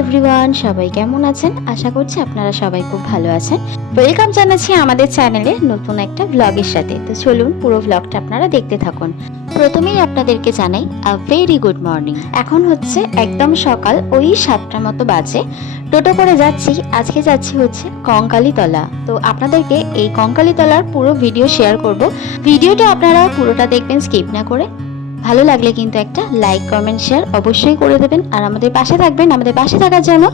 Everyone, সবাই কেমন আছেন? আশা করছি আপনারা সবাই খুব ভালো আছেন। ওয়েলকাম জানাচ্ছি আমাদের চ্যানেলে নতুন একটা ভ্লগের সাথে। তো চলুন পুরো ভ্লগটা আপনারা দেখতে থাকুন। প্রথমেই আপনাদেরকে জানাই আ ভেরি গুড মর্নিং। এখন হচ্ছে একদম সকাল ওই 7টার মতো বাজে। টোটো করে যাচ্ছি, আজকে যাচ্ছি হচ্ছে কঙ্কালীতলা। তো আপনাদেরকে এই কঙ্কালীতলার পুরো ভিডিও শেয়ার করব। ভিডিওটা আপনারা পুরোটা দেখবেন স্কিপ না করে। ভালো লাগলে কিন্তু একটা লাইক কমেন্ট শেয়ার অবশ্যই করে দেবেন, আর আমাদের পাশে থাকবেন। আমাদের পাশে থাকার জন্য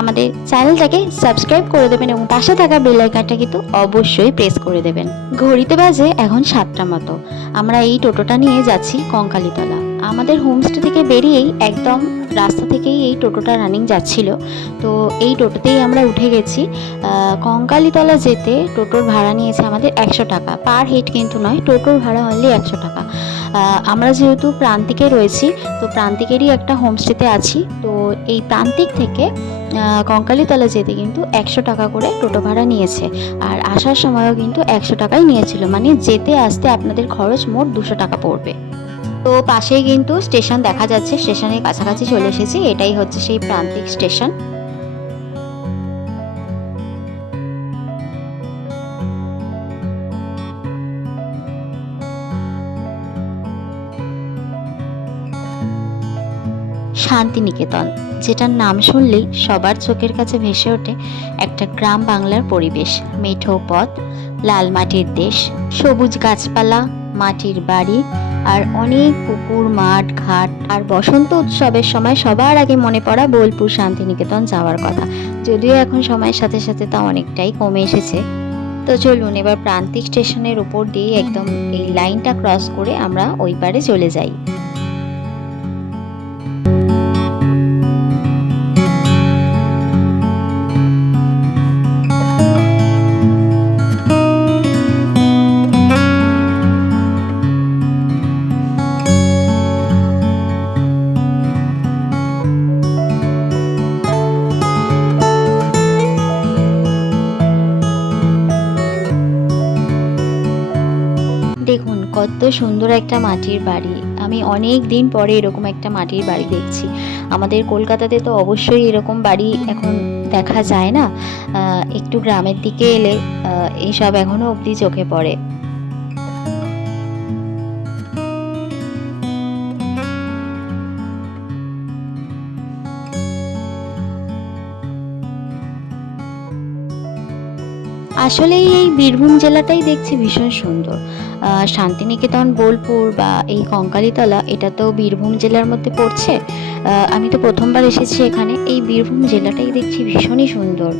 আমাদের চ্যানেলটাকে সাবস্ক্রাইব করে দেবেন এবং পাশে থাকা বেল আইকনটা কিন্তু অবশ্যই প্রেস করে দেবেন। ঘড়িতে বাজে এখন 7টা মতো। আমরা এই টোটোটা নিয়ে যাচ্ছি কঙ্কালীতলা। আমাদের হোমস্টে থেকে বেরিয়েই একদম রাস্তা থেকেই এই টোটোটা রানিং যাচ্ছিল। তো এই টোটোতেই আমরা উঠে গেছি। কঙ্কালীতলা যেতে টোটোর ভাড়া নিয়েছে আমাদের 100 টাকা, পার হেড কিন্তু নয়, টোটোর ভাড়া অনলি 100 টাকা। আমরা যেহেতু প্রান্তিকে রয়েছি, তো প্রান্তিকেরই একটা হোমস্টেতে আছি। তো এই প্রান্তিক থেকে কঙ্কালীতলা যেতে কিন্তু 100 টাকা করে টোটো ভাড়া নিয়েছে, আর আসার সময়ও কিন্তু 100 টাকাই নিয়েছিল, মানে যেতে আসতে আপনাদের খরচ মোট 200 টাকা পড়বে। তো পাশেই কিন্তু স্টেশন দেখা যাচ্ছে, স্টেশনের কাছাকাছি চলে এসেছি। এটাই হচ্ছে সেই প্রান্তিক স্টেশন। শান্তিনিকেতন, যেটার নাম শুনলেই সবার চোখের কাছে ভেসে ওঠে একটা গ্রাম বাংলার পরিবেশ। মেঠো পথ, লাল মাটির দেশ, সবুজ গাছপালা, মাটির বাড়ি, আর অনেক পুকুর, মাঠ, ঘাট। আর বসন্ত উৎসবের সময় সবার আগে মনে পড়া বোলপুর শান্তিনিকেতন যাওয়ার কথা, যদিও এখন সময়ের সাথে সাথে তা অনেকটাই কমে এসেছে। তো চলুন এবার প্রান্তিক স্টেশনের উপর দিয়ে একদম এই লাইনটা ক্রস করে আমরা ওই পারে চলে যাই। দেখুন কত সুন্দর একটা মাটির বাড়ি। আমি অনেক দিন পরে এরকম একটা মাটির বাড়ি দেখছি। আমাদের কলকাতাতে তো অবশ্যই এরকম বাড়ি এখন দেখা যায় না। একটু গ্রামের দিকে এলে এইসব এখনো অবধি চোখে পড়ে। আসলেই এই বীরভূম জেলাটাই দেখছি ভীষণ সুন্দর। শান্তিনিকেতন, বোলপুর বা এই কঙ্কালীতলা, এটা তো বীরভূম জেলার মধ্যে পড়ছে। আমি তো প্রথমবার এসেছি এখানে। এই বীরভূম জেলাটাই দেখছি ভীষণই সুন্দর।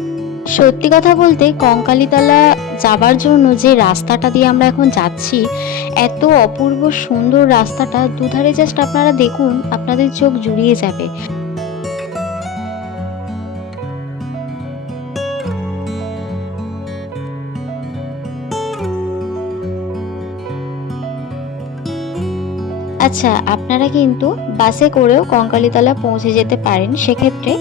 সত্যি কথা বলতে কঙ্কালীতলা যাবার জন্য যে রাস্তাটা দিয়ে আমরা এখন যাচ্ছি, এত অপূর্ব সুন্দর রাস্তাটা, দুধারে জাস্ট আপনারা দেখুন, আপনাদের চোখ জুড়িয়ে যাবে। আচ্ছা, আপনারা কিন্তু বাসে করেও কঙ্কালীতলা পৌঁছে যেতে পারেন। সেক্ষেত্রে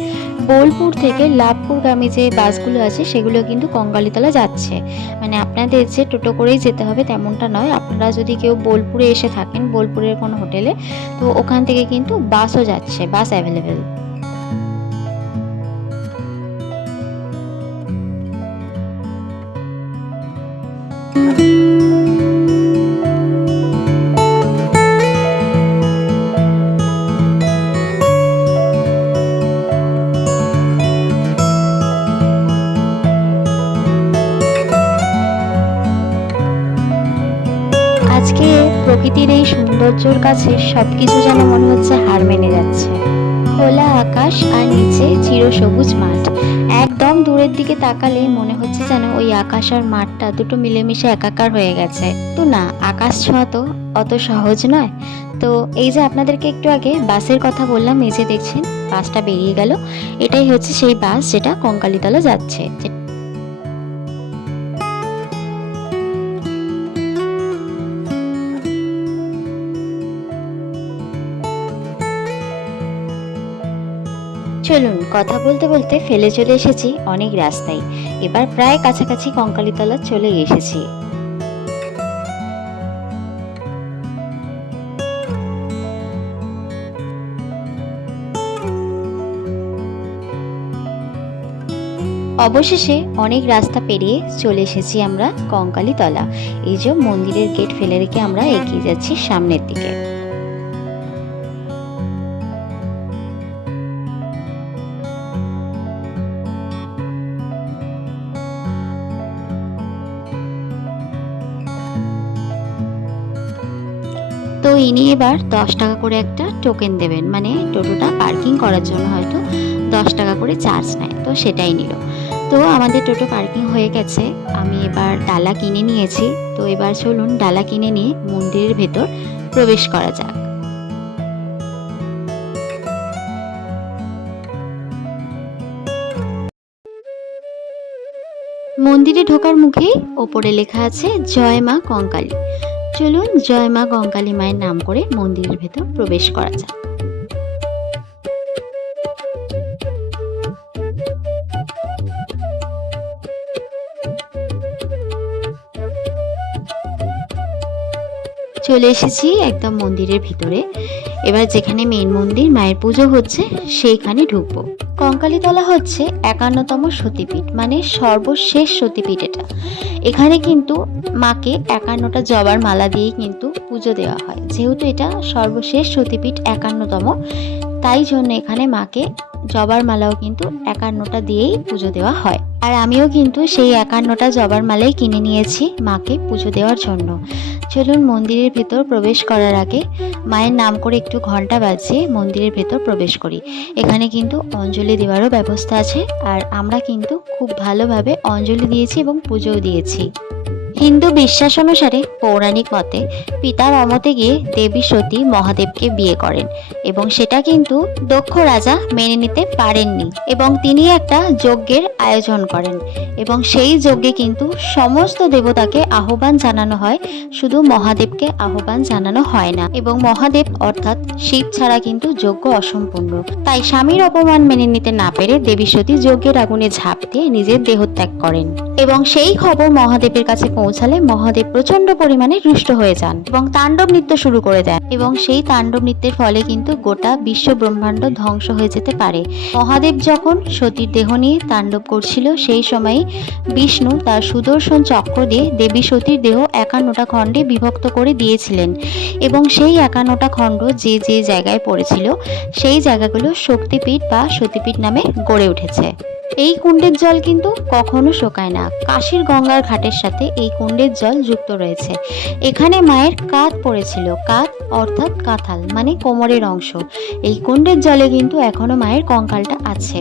বোলপুর থেকে লাভপুরগামী যে বাসগুলো আছে সেগুলো কিন্তু কঙ্কালীতলা যাচ্ছে। মানে আপনাদের যে টোটো করেই যেতে হবে তেমনটা নয়। আপনারা যদি কেউ বোলপুরে এসে থাকেন, বোলপুরের কোনো হোটেলে, তো ওখান থেকে কিন্তু বাসও যাচ্ছে, বাস অ্যাভেলেবেল। আজকে প্রকৃতির এই সৌন্দর্যের কাছে সবকিছু যেন মনে হচ্ছে হার মেনে যাচ্ছে। খোলা আকাশ আর নিচে চিরসবুজ মাঠ। একদম দূরের দিকে তাকালে মনে হচ্ছে যেন ওই আকাশ আর মাঠটা দুটো মিলেমিশে একাকার হয়ে গেছে। তো না, আকাশ ছোঁয়া তো অত সহজ নয়। তো এই যে আপনাদেরকে একটু আগে বাসের কথা বললাম, এই যে দেখছেন বাসটা বেরিয়ে গেল। এটাই হচ্ছে সেই বাস যেটা কঙ্কালীতলা যাচ্ছে। চলুন কথা বলতে বলতে ফেলে চলে এসেছি অনেক রাস্তায়। এবার প্রায় কাছাকাছি কঙ্কালীতলা চলে এসেছি। অবশেষে অনেক রাস্তা পেরিয়ে চলে এসেছি আমরা কঙ্কালী তলা। এই যে মন্দিরের গেট ফেলে রেখে আমরা এগিয়ে যাচ্ছি সামনের দিকে। তো ইনি এবার 10 টাকা করে একটা টোকেন দেবেন, মানে টোটোটা পার্কিং করার জন্য হয়তো 10 টাকা করে চার্জ নেয়, তো সেটাই নিল। তো আমাদের টোটো পার্কিং হয়ে গেছে, আমি এবার ডালা কিনে নিয়েছি। তো এবার চলুন ডালা কিনে নিয়ে মন্দিরের ভেতর প্রবেশ করা যাক। মন্দিরে ঢোকার মুখেই ওপরে লেখা আছে জয় মা কঙ্কালী। চলুন জয় মা কঙ্কালী মায়ের নাম করে মন্দিরের ভেতর প্রবেশ করা যাক। চলে এসেছি একদম মন্দিরের ভিতরে। এবার যেখানে মেন মন্দির মায়ের পুজো হচ্ছে সেইখানে ঢুকবো। কঙ্কালীতলা হচ্ছে 51তম সতীপীঠ, মানে সর্বশেষ সতীপীঠ এটা। এখানে কিন্তু মাকে 51টা জবার মালা দিয়েই কিন্তু পুজো দেওয়া হয়। যেহেতু এটা সর্বশেষ সতীপীঠ 51তম, তাই জন্য এখানে মাকে জবার মালাও কিন্তু 51টা দিয়েই পুজো দেওয়া হয়। আর আমিও কিন্তু সেই 51টা জবার মালাই কিনে নিয়েছি মাকে পুজো দেওয়ার জন্য। চলুন মন্দিরের ভেতর প্রবেশ করার আগে মায়ের নাম করে একটু ঘন্টা বাজিয়ে মন্দিরের ভেতর প্রবেশ করি। এখানে কিন্তু অঞ্জলি দেওয়ারও ব্যবস্থা আছে, আর আমরা কিন্তু খুব ভালোভাবে অঞ্জলি দিয়েছি এবং পুজোও দিয়েছি। হিন্দু বিশ্বাস অনুসারে পৌরাণিক মতে পিতার অমতে গিয়ে দেবী সতী মহাদেবকে বিয়ে করেন, এবং সেটা কিন্তু দক্ষ রাজা মেনে নিতে পারেননি, এবং তিনি একটা যজ্ঞের আয়োজন করেন, এবং সেই যজ্ঞে কিন্তু সমস্ত দেবতাকে আহ্বান জানানো হয়, শুধু মহাদেবকে আহ্বান জানানো হয় না। এবং মহাদেব অর্থাৎ শিব ছাড়া কিন্তু যজ্ঞ অসম্পূর্ণ। তাই স্বামীর অপমান মেনে নিতে না পেরে দেবী সতী যজ্ঞের আগুনে ঝাঁপ দিয়ে নিজের দেহত্যাগ করেন, এবং সেই খবর মহাদেবের কাছে পৌঁছালে মহাদেব প্রচন্ড পরিমাণে রুষ্ট হয়ে যান এবং তাণ্ডব নৃত্য শুরু করে দেন, এবং সেই তাণ্ডব নৃত্যের ফলে কিন্তু গোটা বিশ্ব ব্রহ্মাণ্ড ধ্বংস হয়ে যেতে পারে। মহাদেব যখন সতীর দেহ নিয়ে তাণ্ডব করছিল, সেই সময় বিষ্ণু তার সুদর্শন চক্র দিয়ে দেবী সতীর দেহ 51টা খণ্ডে বিভক্ত করে দিয়েছিলেন, এবং সেই 51টা খণ্ড যে যে জায়গায় পড়েছিল সেই জায়গাগুলো শক্তিপীঠ বা সতীপীঠ নামে গড়ে উঠেছে। এই কুণ্ডের জল কিন্তু কখনো শুকায় না। কাশীর গঙ্গার ঘাটের সাথে এই কুণ্ডের জল যুক্ত রয়েছে। এখানে মায়ের কাঁধ পড়েছিল, কাঁধ অর্থাৎ কাঁথাল মানে কোমরের অংশ। এই কুণ্ডের জলে কিন্তু এখনো মায়ের কঙ্কালটা আছে।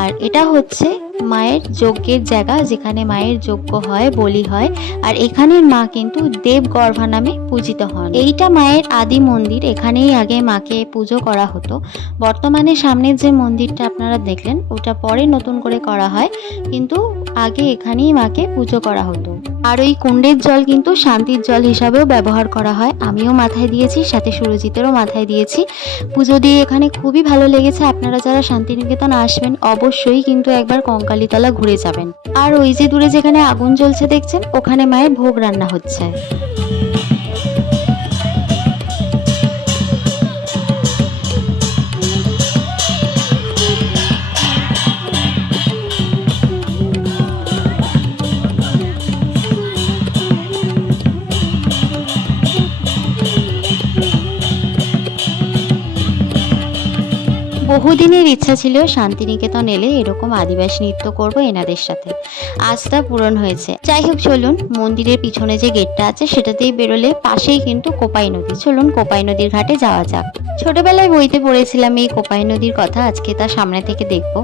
আর এটা হচ্ছে মায়ের যজ্ঞের জায়গা, যেখানে মায়ের যজ্ঞ হয়, বলি হয়। আর এখানের মা কিন্তু দেবগর্ভা নামে পূজিত হন। এইটা মায়ের আদি মন্দির, এখানেই আগে মাকে পুজো করা হতো। বর্তমানে সামনের যে মন্দিরটা আপনারা দেখলেন ওটা পরে নতুন করে করা হয়, কিন্তু আগে এখানেই মাকে পুজো করা হতো। আর ওই কুণ্ডের জল কিন্তু শান্তির জল হিসাবেও ব্যবহার করা হয়। আমিও মাথায় দিয়েছি, সাথে সুরজিতেরও মাথায় দিয়েছি। পুজো দিয়ে এখানে খুবই ভালো লেগেছে। আপনারা যারা শান্তিনিকেতন আসবেন অবশ্যই কিন্তু একবার কঙ্কালীতলা ঘুরে যাবেন। আর ওই যে দূরে যেখানে আগুন জ্বলছে দেখছেন, ওখানে মায়ের ভোগ রান্না হচ্ছে। বহুদিনের ইচ্ছা ছিল শান্তিনিকেতন এলে এরকম আদিবাসী নৃত্য করব এনাদের সাথে, আজ তা পূরণ হয়েছে। যাই হোক, চলুন মন্দিরের পিছনে যে গেটটা আছে সেটাতেই বেরোলে পাশেই কিন্তু কোপাই নদী। চলুন কোপাই নদীর ঘাটে যাওয়া যাক। ছোটবেলায় বইতে পড়েছিলাম এই কোপাই নদীর কথা, আজকে তার সামনে থেকে দেখব।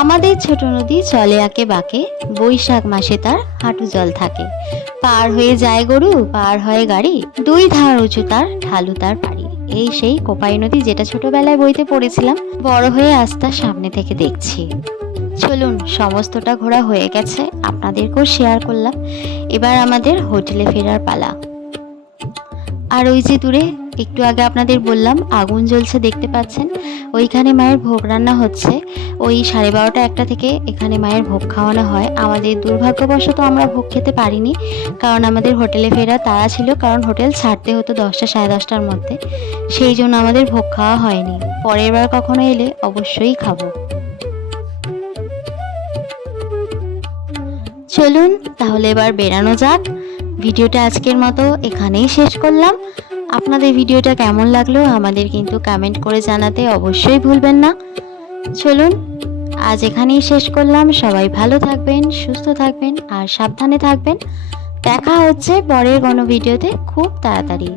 আমাদের ছোট নদী চলে আঁকে বাঁকে, বৈশাখ মাসে তার হাঁটু জল থাকে। পার হয়ে যায় গরু, পার হয় গাড়ি, দুই ধার উঁচু তার, ঢালু তার পাড়ি। এই সেই কোপাই নদী, যেটা ছোটবেলায় বইতে পড়েছিলাম, বড় হয়ে আজ তার সামনে থেকে দেখছি। চলুন, সমস্তটা ঘোরা হয়ে গেছে, আপনাদেরকেও শেয়ার করলাম। এবার আমাদের হোটেলে ফেরার পালা। আর ওই যে দূরে একটু আগে আপনাদের বললাম আগুন জ্বলছে, দেখতে পাচ্ছেন, ওইখানে মায়ের ভোগ রান্না হচ্ছে। ওই 12:30 1টা থেকে এখানে মায়ের ভোগ খাওয়ানো হয়। আমাদের দুর্ভাগ্যবশত আমরা ভোগ খেতে পারিনি, কারণ আমাদের হোটেলে ফেরা তাড়া ছিল, কারণ হোটেল ছাড়তে হতো 10টা 10:30টার মধ্যে। সেই জন্য আমাদের ভোগ খাওয়া হয়নি। পরের বার কখনো এলে অবশ্যই খাবো। চলুন তাহলে এবার বেরানো যাক। ভিডিওটা আজকের মতো এখানেই শেষ করলাম। আপনাদের ভিডিওটা কেমন লাগলো আমাদের কিন্তু কমেন্ট করে জানাতে অবশ্যই ভুলবেন না। চলুন আজ এখানেই শেষ করলাম। সবাই ভালো থাকবেন, সুস্থ থাকবেন আর সাবধানে থাকবেন। দেখা হচ্ছে পরের কোনো ভিডিওতে খুব তাড়াতাড়ি।